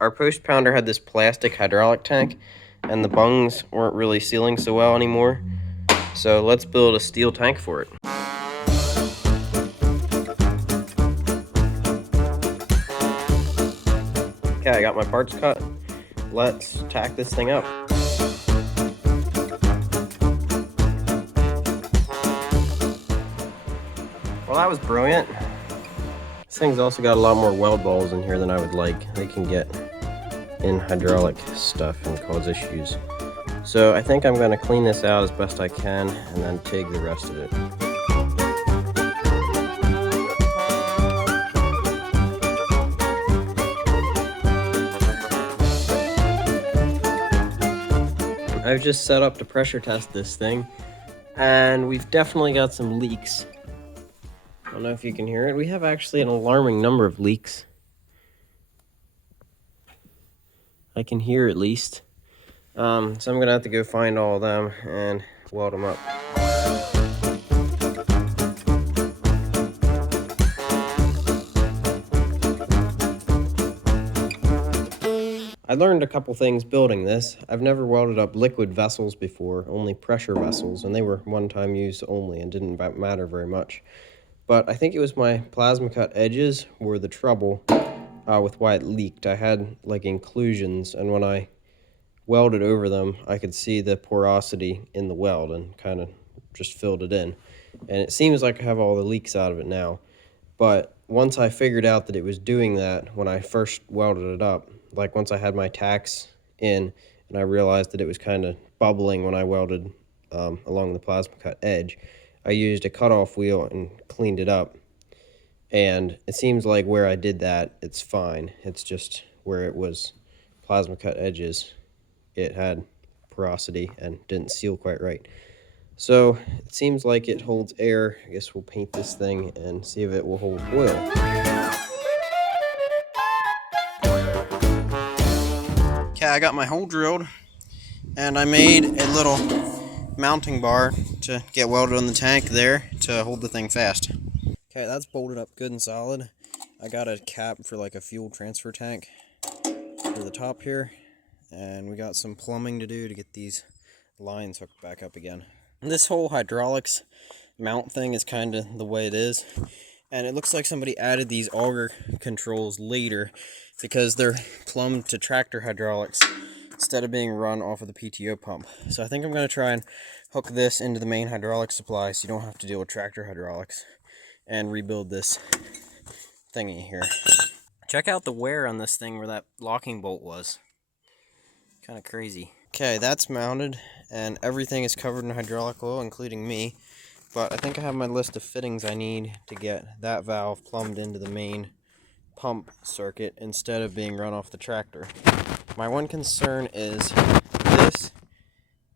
Our post pounder had this plastic hydraulic tank, and the bungs weren't really sealing so well anymore. So let's build a steel tank for it. Okay, I got my parts cut. Let's tack this thing up. Well, that was brilliant. This thing's also got a lot more weld balls in here than I would like. They can get in hydraulic stuff and cause issues. So I think I'm going to clean this out as best I can and then TIG the rest of it. I've just set up to pressure test this thing, and we've definitely got some leaks. I don't know if you can hear it. We have actually an alarming number of leaks. I can hear at least. So I'm gonna have to go find all of them and weld them up. I learned a couple things building this. I've never welded up liquid vessels before, only pressure vessels, and they were one-time use only and didn't matter very much. But I think it was my plasma cut edges were the trouble with why it leaked. I had like inclusions, and when I welded over them, I could see the porosity in the weld and kind of just filled it in. And it seems like I have all the leaks out of it now. But once I figured out that it was doing that when I first welded it up, like once I had my tacks in and I realized that it was kind of bubbling when I welded along the plasma cut edge, I used a cutoff wheel and cleaned it up. And it seems like where I did that, it's fine. It's just where it was plasma cut edges, it had porosity and didn't seal quite right. So it seems like it holds air. I guess we'll paint this thing and see if it will hold oil. Okay, I got my hole drilled, and I made a little mounting bar to get welded on the tank there to hold the thing fast. Okay, that's bolted up good and solid. I got a cap for like a fuel transfer tank for the top here, and we got some plumbing to do to get these lines hooked back up again. This whole hydraulics mount thing is kind of the way it is, and it looks like somebody added these auger controls later because they're plumbed to tractor hydraulics instead of being run off of the PTO pump. So I think I'm going to try and hook this into the main hydraulic supply so you don't have to deal with tractor hydraulics and rebuild this thingy here. Check out the wear on this thing where that locking bolt was. Kind of crazy. Okay, that's mounted and everything is covered in hydraulic oil, including me. But I think I have my list of fittings I need to get that valve plumbed into the main pump circuit instead of being run off the tractor. My one concern is this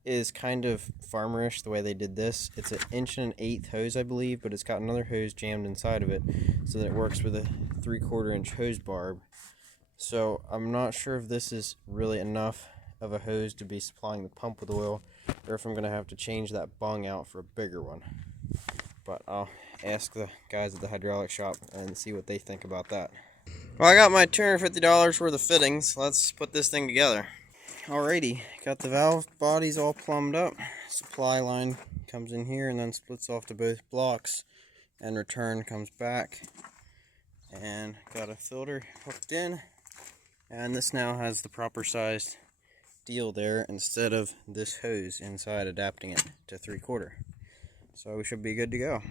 is kind of farmerish the way they did this. It's an 1.1/8" hose, I believe, but it's got another hose jammed inside of it so that it works with a 3/4 inch hose barb. So I'm not sure if this is really enough of a hose to be supplying the pump with oil, or if I'm going to have to change that bung out for a bigger one. But I'll ask the guys at the hydraulic shop and see what they think about that. Well, I got my $250 worth of fittings. Let's put this thing together. Alrighty, got the valve bodies all plumbed up. Supply line comes in here and then splits off to both blocks, and return comes back. And got a filter hooked in, and this now has the proper sized deal there instead of this hose inside adapting it to 3/4. So we should be good to go.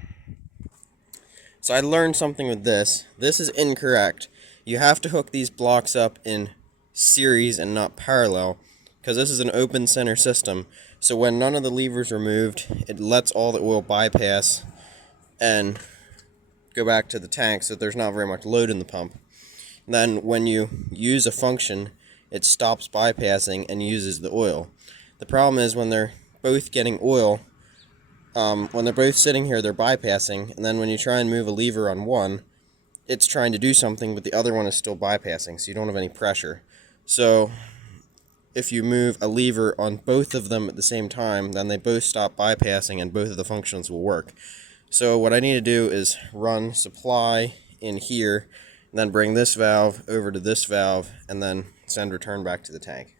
So I learned something with this. This is incorrect. You have to hook these blocks up in series and not parallel, because this is an open center system. So when none of the levers are moved, it lets all the oil bypass and go back to the tank, so there's not very much load in the pump. And then when you use a function, it stops bypassing and uses the oil. The problem is when they're both getting oil, when they're both sitting here, they're bypassing, and then when you try and move a lever on one, it's trying to do something, but the other one is still bypassing, so you don't have any pressure. So if you move a lever on both of them at the same time, then they both stop bypassing and both of the functions will work. So what I need to do is run supply in here, and then bring this valve over to this valve, and then send return back to the tank.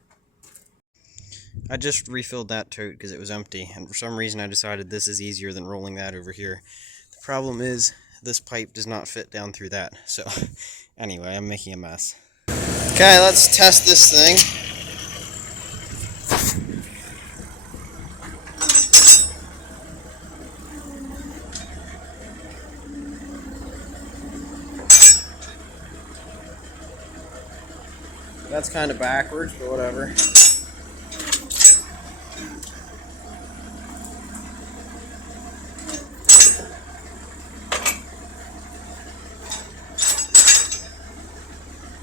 I just refilled that tote because it was empty, and for some reason I decided this is easier than rolling that over here. The problem is this pipe does not fit down through that, so anyway, I'm making a mess. Okay, let's test this thing. That's kind of backwards, but whatever.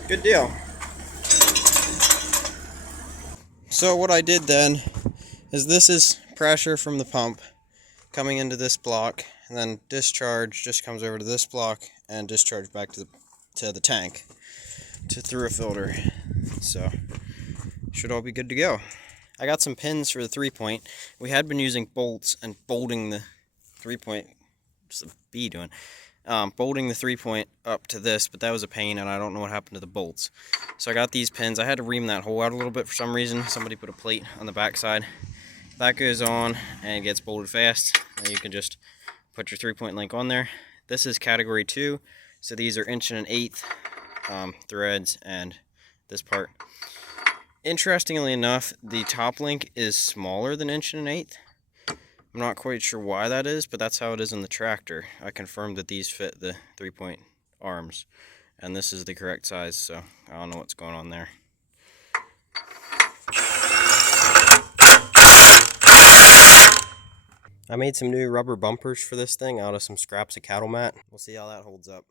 Good deal. So what I did then is this is pressure from the pump coming into this block, and then discharge just comes over to this block and discharge back to the tank through a filter. So should all be good to go. I got some pins for the 3-point. We had been using bolts and bolting the 3-point. What's the B doing? Bolting the 3-point up to this, but that was a pain, and I don't know what happened to the bolts. So I got these pins. I had to ream that hole out a little bit for some reason. Somebody put a plate on the back side. That goes on and gets bolted fast. And you can just put your 3-point link on there. This is category 2, so these are 1 1/8 threads and this part. Interestingly enough, the top link is smaller than 1 1/8. I'm not quite sure why that is, but that's how it is in the tractor. I confirmed that these fit the 3-point arms, and this is the correct size, so I don't know what's going on there. I made some new rubber bumpers for this thing out of some scraps of cattle mat. We'll see how that holds up.